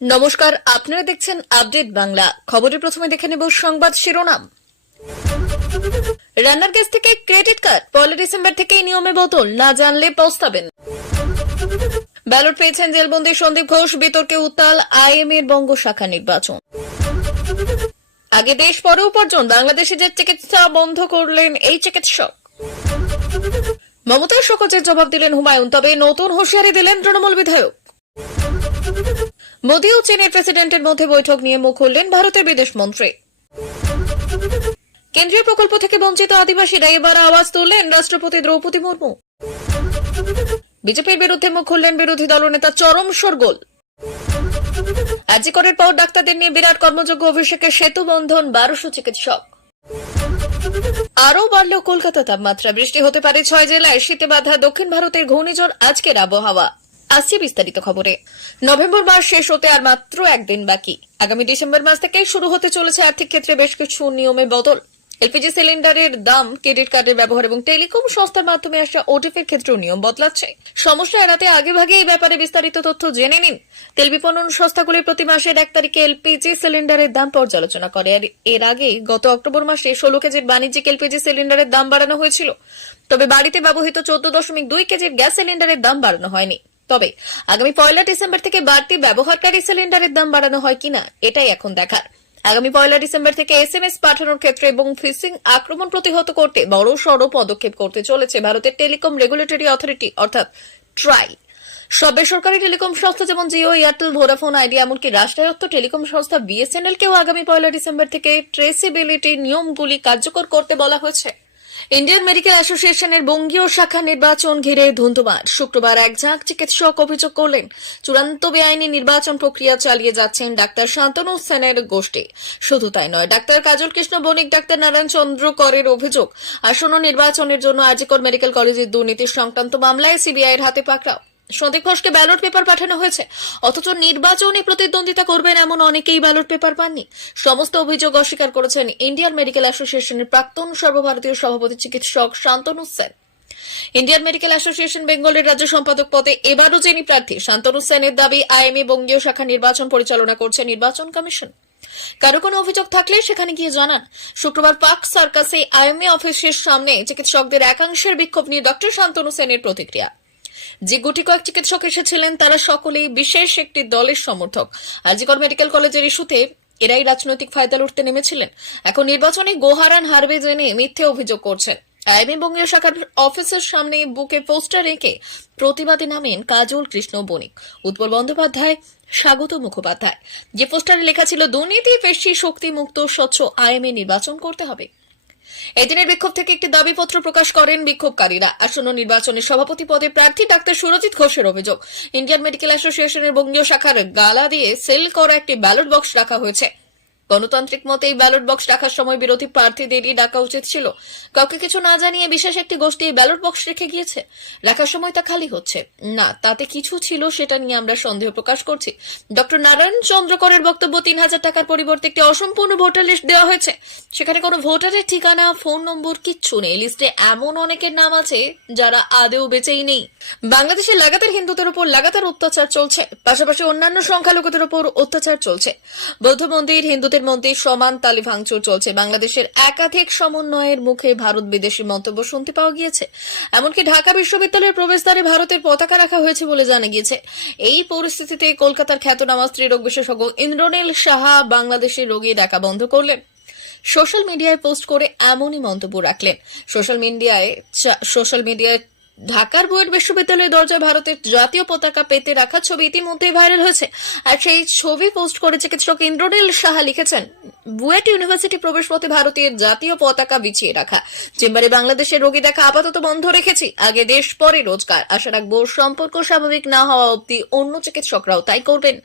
নমস্কার, আপনারা দেখছেন আপডেট বাংলা। খবরের প্রথমে দেখে নেব সংবাদ শিরোনাম। রান্নার গ্যাস থেকে ক্রেডিট কার্ড 1 ডিসেম্বর থেকে নিয়মে বদল, না জানলে পস্তাবেন। ব্যালট পেয়েছেন জেলবন্দি সন্দীপ ঘোষ, বিতর্কে উত্তাল আইএমএর বঙ্গ শাখা নির্বাচন। আগে দেশ পরে উপার্জন, বাংলাদেশে যে চিকিৎসা বন্ধ করলেন এই চিকিৎসক। মমতার শোকজের জবাব দিলেন হুমায়ুন, তবে নতুন হুঁশিয়ারি দিলেন তৃণমূল বিধায়ক। মোদী ও চীনের প্রেসিডেন্টের মধ্যে বৈঠক নিয়ে মুখ খুললেন ভারতের বিদেশ মন্ত্রী। কেন্দ্রীয় প্রকল্প থেকে বঞ্চিত আদিবাসীরা এবার আওয়াজ তুললেন রাষ্ট্রপতি দ্রৌপদী মুর্মু। বিজেপির বিরুদ্ধে মুখ খুললেন বিরোধী দলনেতা চরম শোরগোল। আরজি করের পর ডাক্তারদের নিয়ে বিরাট কর্মযজ্ঞ, অভিষেকের সেতু বন্ধন 1200 চিকিৎসক। আরও বাড়ল কলকাতা তাপমাত্রা, বৃষ্টি হতে পারে 6 জেলায়, শীতে বাঁধা দক্ষিণ ভারতের ঘূর্ণিঝড় আজকের আবহাওয়া। আসছে বিস্তারিত খবরে। নভেম্বর মাস শেষ হতে আর মাত্র একদিন বাকি। আগামী ডিসেম্বর মাস থেকেই শুরু হতে চলেছে আর্থিক ক্ষেত্রে বেশ কিছু নিয়মে বদল। এলপিজি সিলিন্ডারের দাম, ক্রেডিট কার্ডের ব্যবহার এবং টেলিকম সংস্থার মাধ্যমে আসা ওটিপির ক্ষেত্রেও নিয়ম বদলাচ্ছে। সমস্যা এড়াতে আগেভাগে এই ব্যাপারে বিস্তারিত তথ্য জেনে নিন। তেল বিপণন সংস্থাগুলি প্রতি মাসের 1 তারিখে এলপিজি সিলিন্ডারের দাম পর্যালোচনা করে। আর এর আগে গত অক্টোবর মাসে 16 কেজির বাণিজ্যিক এলপিজি সিলিন্ডারের দাম বাড়ানো হয়েছিল। তবে বাড়িতে ব্যবহৃত 14.2 কেজির গ্যাস সিলিন্ডারের দাম বাড়ানো হয়নি। তবে আগামী 1 ডিসেম্বর থেকে বাড়তি ব্যবহারকারী সিলিন্ডারের দাম বাড়ানো হয় কিনা এটাই এখন দেখার। আগামী 1 ডিসেম্বর থেকে এসএমএস পাঠানোর ক্ষেত্রে এবং ফিশিং আক্রমণ প্রতিহত করতে বড়সড় পদক্ষেপ করতে চলেছে ভারতের টেলিকম রেগুলেটরি অথরিটি অর্থাৎ ট্রাই। সব বেসরকারি টেলিকম সংস্থা যেমন জিও, এয়ারটেল, ভোডাফোন আইডিয়া, এমনকি রাষ্ট্রায়ত্ত টেলিকম সংস্থা বিএসএনএল কেও আগামী 1 ডিসেম্বর থেকে ট্রেসিবিলিটি নিয়মগুলি কার্যকর করতে বলা হয়েছে। ইন্ডিয়ান মেডিকেল অ্যাসোসিয়েশনের বঙ্গীয় শাখা নির্বাচন ঘিরে ধুন্ধুমার। শুক্রবার এক ঝাঁক চিকিৎসক অভিযোগ করলেন চূড়ান্ত বেআইনি নির্বাচন প্রক্রিয়া চালিয়ে যাচ্ছেন ডাক্তার শান্তনু সেনের গোষ্ঠী। শুধু তাই নয়, ডাক্তার কাজল কৃষ্ণ বণিক, ডাক্তার নারায়ণ চন্দ্র করের অভিযোগ আসন্ন নির্বাচনের জন্য আরজি কর মেডিকেল কলেজের দুর্নীতি সংক্রান্ত মামলায় সিবিআইয়ের হাতে পাকড়াও। সন্দীপ ঘোষকে ব্যালট পেপার পাঠানো হয়েছে, অথচ নির্বাচনে প্রতিদ্বন্দ্বিতা করবেন এমন অনেকেই ব্যালট পেপার পাননি। সমস্ত অভিযোগ অস্বীকার করেছেন ইন্ডিয়ান মেডিকেল অ্যাসোসিয়েশনের প্রাক্তন সর্বভারতীয় সভাপতি চিকিৎসক Shantanu Sen. Indian medical association বেঙ্গলের রাজ্য সম্পাদক পদে এবারও যিনি প্রার্থী, শান্তনু সেনের দাবি আইএমএ বঙ্গীয় শাখা নির্বাচন পরিচালনা করছে নির্বাচন কমিশন। কারো কোনো অভিযোগ থাকলে সেখানে গিয়ে জানান। শুক্রবার পার্ক সার্কাসে আইএমএ অফিসের সামনে চিকিৎসকদের একাংশের বিক্ষোভ নিয়ে ডক্টর শান্তনু সেনের প্রতিক্রিয়া। যে গুটি কয়েক চিকিৎসক এসেছিলেন তারা সকলেই বিশেষ একটি দলের সমর্থক। আরজি কর মেডিকেল কলেজের ইস্যুতে এরাই রাজনৈতিক ফায়দা লুটতে নেমেছিলেন। এখন নির্বাচনে গোহারান হারবে জেনে মিথ্যে অভিযোগ করছেন। আইএমএ বঙ্গীয় শাখার অফিসের সামনে বুকে পোস্টার রেখে প্রতিবাদে নামেন কাজল কৃষ্ণ বণিক, উৎপল বন্দ্যোপাধ্যায়, স্বাগত মুখোপাধ্যায়। যে পোস্টারে লেখা ছিল দুর্নীতি, পেশি, শক্তি মুক্ত স্বচ্ছ আইএমএ নির্বাচন করতে হবে। এদিনের বিক্ষোভ থেকে একটি দাবিপত্র প্রকাশ করেন বিক্ষোভকারীরা। আসন্ন নির্বাচনের সভাপতি পদে প্রার্থী ডাক্তার সুরজিৎ ঘোষের অভিযোগ, ইন্ডিয়ান মেডিকেল অ্যাসোসিয়েশনের বঙ্গীয় শাখার গালা দিয়ে সেল করা একটি ব্যালট বক্স রাখা হয়েছে। গণতান্ত্রিক মতে এই ব্যালট বক্স রাখার সময় বিরোধী প্রার্থীদেরই ডাকা উচিত ছিল। কাউকে কিছু না জানিয়ে বিশেষ একটি গোষ্ঠী এই ব্যালট বক্স রেখে গিয়েছে। রাখার সময় তা খালি হচ্ছে না, তাতে কিছু ছিল সেটা নিয়ে আমরা সন্দেহ প্রকাশ করছি। ডক্টর নারায়ণ চন্দ্র করের বক্তব্য, 3000 টাকার পরিবর্তে একটি অসম্পূর্ণ ভোটার লিস্ট দেওয়া হয়েছে। সেখানে কোনো ভোটারের ঠিকানা, ফোন নম্বর কিচ্ছু নেই। লিস্টে এমন অনেকের নাম আছে যারা আদেও বেঁচেই নেই। বাংলাদেশে লাগাতার হিন্দুদের উপর লাগাতার অত্যাচার চলছে, পাশাপাশি অন্যান্য সংখ্যালঘুদের উপর অত্যাচার চলছে। বৌদ্ধ মন্দির, হিন্দুদের মন্দির সমান তালে ভাঙচুর চলছে। বাংলাদেশের একাধিক সমন্বয়ের মুখে ভারত বিদেশি মন্তব্য শুনতে পাওয়া গিয়েছে। এমনকি ঢাকা বিশ্ববিদ্যালয়ের প্রবেশদ্বারে ভারতের পতাকা রাখা হয়েছে বলে জানা গিয়েছে। এই পরিস্থিতিতে কলকাতার খ্যাতনামা স্ত্রীরোগ বিশেষজ্ঞ ইন্দ্রনীল সাহা বাংলাদেশের রোগী দেখা বন্ধ করলেন। সোশ্যাল মিডিয়ায় পোস্ট করে এমনই মন্তব্য রাখলেন। সোশ্যাল মিডিয়ায় ঢাকার বুয়েট বিশ্ববিদ্যালয়ের দরজায় ভারতের জাতীয় পতাকা পেতে রাখা ছবি ইতিমধ্যেই ভাইরাল হয়েছে। আর সেই ছবি পোস্ট করে চিকিৎসক ইন্দ্রনীল সাহা লিখেছেন, বুয়েট ইউনিভার্সিটি প্রবেশপথে ভারতের জাতীয় পতাকা বিছিয়ে রাখা। চেম্বারে বাংলাদেশের রোগী দেখা আপাতত বন্ধ রেখেছি, আগে দেশ পরে রোজগার। আশা রাখবো সম্পর্ক স্বাভাবিক না হওয়া অবধি অন্য চিকিৎসকরাও তাই করবেন।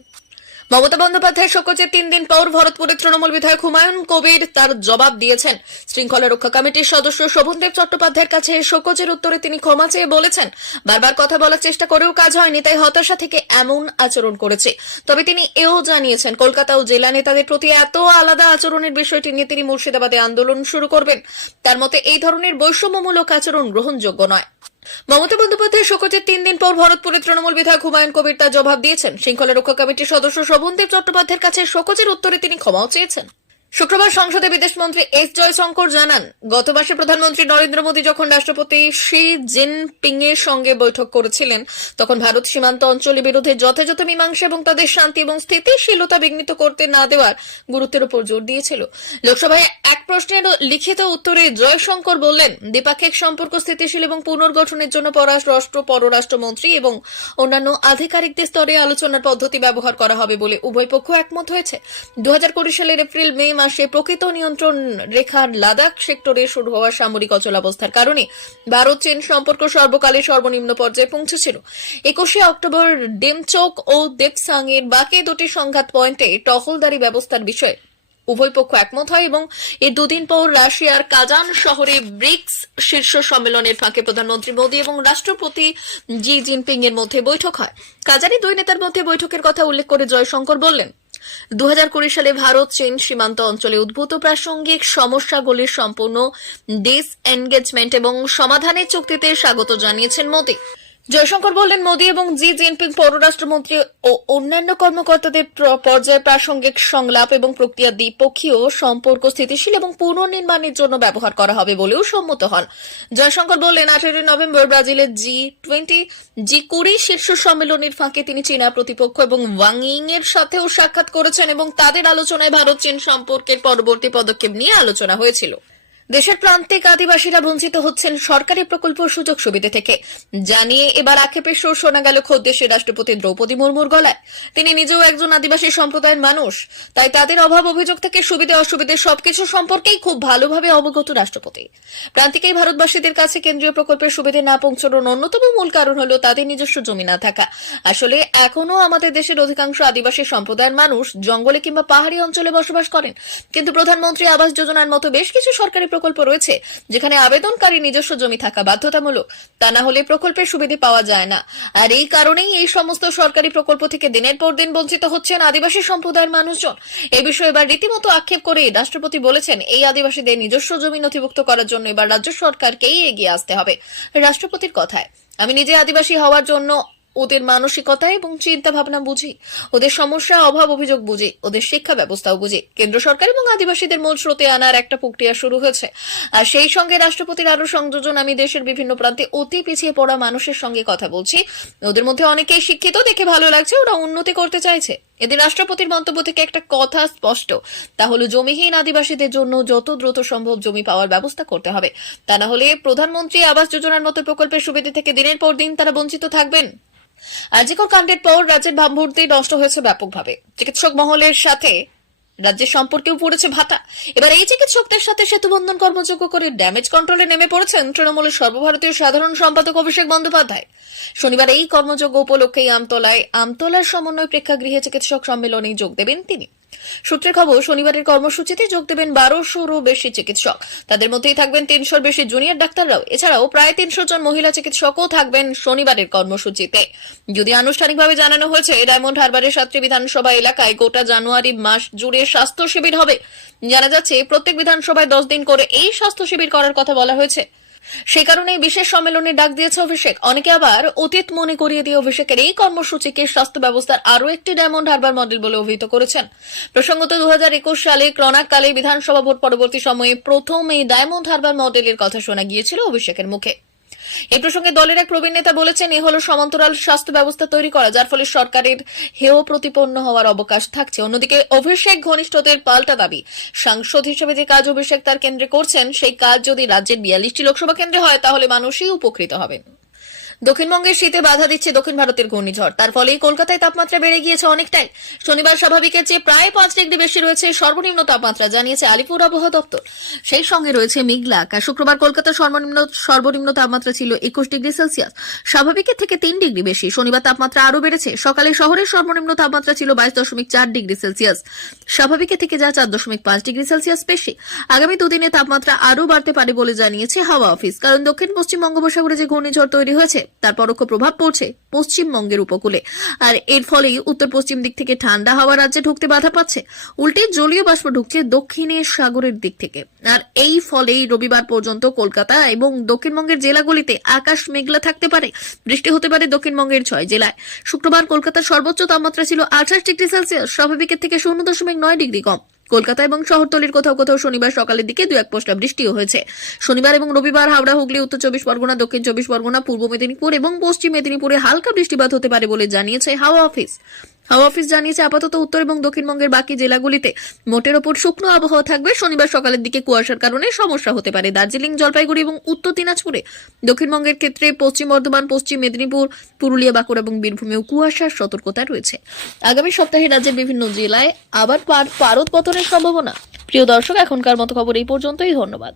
মমতা বন্দ্যোপাধ্যায়ের শোকজের 3 দিন পর ভরতপুরের তৃণমূল বিধায়ক হুমায়ুন কবির তার জবাব দিয়েছেন। শৃঙ্খলা রক্ষা কমিটির সদস্য শোভনদেব চট্টোপাধ্যায়ের কাছে শোকজের উত্তরে তিনি ক্ষমা চেয়ে বলেছেন, বারবার কথা বলার চেষ্টা করেও কাজ হয়নি, তাই হতাশা থেকে এমন আচরণ করেছে। তবে তিনি এও জানিয়েছেন, কলকাতা ও জেলা নেতাদের প্রতি এত আলাদা আচরণের বিষয়টি নিয়ে তিনি মুর্শিদাবাদে আন্দোলন শুরু করবেন। তার মতে এই ধরনের বৈষম্যমূলক আচরণ গ্রহণযোগ্য নয়। মমতা বন্দ্যোপাধ্যায় শোকজের 3 দিন পর ভরতপুরের তৃণমূল বিধায়ক হুমায়ুন কবির তার জবাব দিয়েছেন। শৃঙ্খলা রক্ষা কমিটির সদস্য শোভনদেব চট্টোপাধ্যায়ের কাছে শোকজের উত্তরে তিনি ক্ষমাও চেয়েছেন। শুক্রবার সংসদে বিদেশমন্ত্রী এস জয়শঙ্কর জানান, গত মাসে প্রধানমন্ত্রী নরেন্দ্র মোদী যখন রাষ্ট্রপতি শি জিনপিং এর সঙ্গে বৈঠক করেছিলেন, তখন ভারত সীমান্ত অঞ্চলের বিরুদ্ধে যথাযথ মীমাংসা এবং তাদের শান্তি এবং স্থিতিশীলতা বিঘ্নিত করতে না দেওয়ার গুরুত্বের উপর জোর দিয়েছিল। লোকসভায় এক প্রশ্নের লিখিত উত্তরে জয়শঙ্কর বললেন, দ্বিপাক্ষিক সম্পর্ক স্থিতিশীল এবং পুনর্গঠনের জন্য পররাষ্ট্রমন্ত্রী এবং অন্যান্য আধিকারিকদের স্তরে আলোচনার পদ্ধতি ব্যবহার করা হবে বলে উভয় পক্ষ একমত হয়েছে। 2020 সালের এপ্রিল মে মাসে প্রকৃত নিয়ন্ত্রণ রেখার লাদাখ সেক্টরে শুরু হওয়া সামরিক অচলাবস্থার কারণে ভারত চীন সম্পর্ক সর্বকালের সর্বনিম্ন পর্যায়ে পৌঁছেছিল। 21 অক্টোবর ডেমচোক ও দেপসাং এর বাকি দুটি সংঘাত পয়েন্টে টহলদারি ব্যবস্থার বিষয়ে উভয় পক্ষ একমত হয় এবং এর দুদিন পর রাশিয়ার কাজান শহরে ব্রিক্স শীর্ষ সম্মেলনের ফাঁকে প্রধানমন্ত্রী মোদী এবং রাষ্ট্রপতি জি জিনপিং এর মধ্যে বৈঠক হয়। কাজানে দুই নেতার মধ্যে বৈঠকের কথা উল্লেখ করে জয়শঙ্কর বললেন, 2020 সালে ভারত চীন সীমান্ত অঞ্চলে উদ্ভূত প্রাসঙ্গিক সমস্যাগুলির সম্পূর্ণ ডিসএনগেজমেন্ট এবং সমাধানের চুক্তিতে স্বাগত জানিয়েছেন মোদী। জয়শঙ্কর বললেন, মোদী এবং জি জিনপিং পররাষ্ট্রমন্ত্রী ও অন্যান্য কর্মকর্তাদের পর্যায়ে প্রাসঙ্গিক সংলাপ এবং প্রক্রিয়া দ্বিপক্ষীয় সম্পর্ক স্থিতিশীল এবং পুনর্নির্মাণের জন্য ব্যবহার করা হবে বলেও সম্মত হন। জয়শঙ্কর বললেন, 18 নভেম্বর ব্রাজিলের G20 শীর্ষ সম্মেলনের ফাঁকে তিনি চীনা প্রতিপক্ষ এবং ওয়াং ইং এর সাথেও সাক্ষাৎ করেছেন এবং তাদের আলোচনায় ভারত চীন সম্পর্কের পরবর্তী পদক্ষেপ নিয়ে আলোচনা হয়েছিল। দেশের প্রান্তিক আদিবাসীরা বঞ্চিত হচ্ছেন সরকারি প্রকল্প সুযোগ সুবিধা থেকে জানিয়ে এবার আক্ষেপের সুর শোনা গেল খোদ দেশের রাষ্ট্রপতি দ্রৌপদী মুর্মুর গলায়। তিনি নিজেও একজন আদিবাসী সম্প্রদায়ের মানুষ, তাই তাদের অভাব অভিযোগ থেকে সুবিধা অসুবিধে সবকিছু সম্পর্কেই খুব ভালোভাবে অবগত রাষ্ট্রপতি। প্রান্তিক এই ভারতবাসীদের কাছে কেন্দ্রীয় প্রকল্পের সুবিধা না পৌঁছানোর অন্যতম মূল কারণ হল তাদের নিজস্ব জমি না থাকা। আসলে এখনো আমাদের দেশের অধিকাংশ আদিবাসী সম্প্রদায়ের মানুষ জঙ্গলে কিংবা পাহাড়ি অঞ্চলে বসবাস করেন, কিন্তু প্রধানমন্ত্রী আবাস যোজনার মতো বেশ কিছু সরকারি প্রকল্প রয়েছে যেখানে আবেদনকারী নিজস্ব জমি থাকা বাধ্যতামূলক, তা না হলে প্রকল্পের সুবিধা পাওয়া যায় না। আর এই কারণেই এই সমস্ত সরকারি প্রকল্প থেকে দিনের পর দিন বঞ্চিত হচ্ছেন আদিবাসী সম্প্রদায়ের মানুষজন। এই বিষয়ে এবার রীতিমতো আক্ষেপ করে রাষ্ট্রপতি বলেছেন, এই আদিবাসীদের নিজস্ব জমি নথিভুক্ত করার জন্য এবার রাজ্য সরকারকেই এগিয়ে আসতে হবে। রাষ্ট্রপতির কথায়, আমি নিজে আদিবাসী হওয়ার জন্য ওদের মানসিকতা এবং চিন্তা ভাবনা বুঝি, ওদের সমস্যা অভাব অভিযোগ বুঝি, ওদের শিক্ষা ব্যবস্থাও বুঝি। কেন্দ্র সরকার এবং আদিবাসীদের মূল স্রোতে আনার একটা প্রক্রিয়া শুরু হয়েছে। আর সেই সঙ্গে রাষ্ট্রপতির আরো সংযোজন, আমি দেশের বিভিন্ন প্রান্তে অতি পিছিয়ে পড়া মানুষের সঙ্গে কথা বলছি, ওদের মধ্যে অনেকেই শিক্ষিত, দেখে ভালো লাগছে, ওরা উন্নতি করতে চাইছে। এদের রাষ্ট্রপতির মন্তব্য থেকে একটা কথা স্পষ্ট, তা হলো জমিহীন আদিবাসীদের জন্য যত দ্রুত সম্ভব জমি পাওয়ার ব্যবস্থা করতে হবে, তা না হলে প্রধানমন্ত্রী আবাস যোজনার মতো প্রকল্পের সুবিধা থেকে দিনের পর দিন তারা বঞ্চিত থাকবেন। আজিকর কাণ্ডের পর রাজ্যের ভাবমূর্তি নষ্ট হয়েছে ব্যাপকভাবে। চিকিৎসক মহলের সাথে রাজ্যের সম্পর্কেও পড়েছে ভাটা। এবার এই চিকিৎসকদের সাথে সেতুবন্ধন কর্মযোগ্য করে ড্যামেজ কন্ট্রোলে নেমে পড়েছেন তৃণমূলের সর্বভারতীয় সাধারণ সম্পাদক অভিষেক বন্দ্যোপাধ্যায়। শনিবার এই কর্মযোগ্য উপলক্ষেই আমতলার সমন্বয় প্রেক্ষাগৃহে চিকিৎসক সম্মেলনে যোগ দেবেন তিনি। সূত্রের খবর, শনিবারের কর্মসূচিতে যোগ দেবেন 1200-রও বেশি চিকিৎসক। তাদের মধ্যেই থাকবেন 300-র বেশি জুনিয়র ডাক্তাররাও। এছাড়াও প্রায় 300 জন মহিলা চিকিৎসকও থাকবেন শনিবারের কর্মসূচিতে। যদি আনুষ্ঠানিকভাবে জানানো হয়েছে, ডায়মন্ড হারবারের 7টি বিধানসভা এলাকায় গোটা জানুয়ারি মাস জুড়ে স্বাস্থ্য শিবির হবে। জানা যাচ্ছে, প্রত্যেক বিধানসভায় 10 দিন করে এই স্বাস্থ্য শিবির করার কথা বলা হয়েছে। সেই কারণেই বিশেষ সম্মেলনের ডাক দিয়েছে অভিষেক। অনেকে আবার অতীত মনে করিয়ে দিয়ে অভিষেকের এই কর্মসূচিকে স্বাস্থ্য ব্যবস্থার আরও একটি ডায়মন্ড হারবার মডেল বলে অভিহিত করেছেন। প্রসঙ্গত 2021 সালে করোনাকালে বিধানসভা ভোট পরবর্তী সময়ে প্রথম এই ডায়মন্ড হারবার মডেলের কথা শোনা গিয়েছিল অভিষেকের মুখে। এই প্রসঙ্গে দলের এক প্রবীণ নেতা বলেছেন, এ হলো সমান্তরাল স্বাস্থ্য ব্যবস্থা তৈরি করা, যার ফলে সরকারের হেয় প্রতিপন্ন হওয়ার অবকাশ থাকছে। অন্যদিকে অভিষেক ঘনিষ্ঠদের পাল্টা দাবি, সাংসদ হিসেবে যে কাজ অভিষেক তার কেন্দ্রে করছেন, সেই কাজ যদি রাজ্যের 42টি লোকসভা কেন্দ্রে হয় তাহলে মানুষই উপকৃত হবেন। দক্ষিণবঙ্গের শীতে বাধা দিচ্ছে দক্ষিণ ভারতের ঘূর্ণিঝড়, তার ফলেই কলকাতায় তাপমাত্রা বেড়ে গিয়েছে অনেকটাই। শনিবার স্বাভাবিকের চেয়ে প্রায় 5 ডিগ্রি বেশি রয়েছে সর্বনিম্ন তাপমাত্রা, জানিয়েছে আলিপুর আবহাওয়া দপ্তর। সেই সঙ্গে রয়েছে মেঘলা আকাশ। শুক্রবার কলকাতার সর্বনিম্ন তাপমাত্রা ছিল 21 ডিগ্রি সেলসিয়াস, স্বাভাবিকের থেকে 3 ডিগ্রি বেশি। শনিবার তাপমাত্রা আরও বেড়েছে। সকালে শহরের সর্বনিম্ন তাপমাত্রা ছিল 22.4 ডিগ্রি সেলসিয়াস, স্বাভাবিকের থেকে যা 4.5 ডিগ্রি সেলসিয়াস বেশি। আগামী দুদিনে তাপমাত্রা আরও বাড়তে পারে বলে জানিয়েছে হাওয়া অফিস, কারণ দক্ষিণ পশ্চিম বঙ্গোপসাগরে যে ঘূর্ণিঝড় তৈরি হয়েছে তার পরোক্ষ প্রভাব পড়ছে পশ্চিমবঙ্গের উপকূলে। আর এর ফলেই উত্তর পশ্চিম দিক থেকে ঠান্ডা হাওয়া রাজ্যে ঢুকতে বাধা পাচ্ছে। উল্টে জলীয় বাষ্প ঢুকছে দক্ষিণের সাগরের দিক থেকে। আর এই ফলেই রবিবার পর্যন্ত কলকাতা এবং দক্ষিণবঙ্গের জেলাগুলিতে আকাশ মেঘলা থাকতে পারে। বৃষ্টি হতে পারে দক্ষিণবঙ্গের 6 জেলায়। শুক্রবার কলকাতার সর্বোচ্চ তাপমাত্রা ছিল 28 ডিগ্রি সেলসিয়াস, স্বাভাবিকের থেকে 0.9 ডিগ্রি কম। কলকাতা এবং শহরতলির কোথাও কোথাও শনিবার সকালের দিকে 2-1 পশলা বৃষ্টিও হয়েছে। শনিবার এবং রবিবার হাওড়া, হুগলি, উত্তর 24 পরগনা, দক্ষিণ 24 পরগনা, পূর্ব মেদিনীপুর এবং পশ্চিম মেদিনীপুরে হালকা বৃষ্টিপাত হতে পারে বলে জানিয়েছে হাওয়া অফিস। হাওয়া অফিস জানিয়েছে আপাতত উত্তর এবং দক্ষিণবঙ্গের বাকি জেলাগুলিতে মোটের ওপর শুকনো আবহাওয়া থাকবে। শনিবার সকালের দিকে কুয়াশার কারণে সমস্যা হতে পারে দার্জিলিং, জলপাইগুড়ি এবং উত্তর দিনাজপুরে। দক্ষিণবঙ্গের ক্ষেত্রে পশ্চিম বর্ধমান, পশ্চিম মেদিনীপুর, পুরুলিয়া, বাঁকুড়া এবং বীরভূমেও কুয়াশার সতর্কতা রয়েছে। আগামী সপ্তাহে রাজ্যের বিভিন্ন জেলায় আবার পারদ পতনের সম্ভাবনা। প্রিয় দর্শক, এখনকার মতো খবর এই পর্যন্তই। ধন্যবাদ।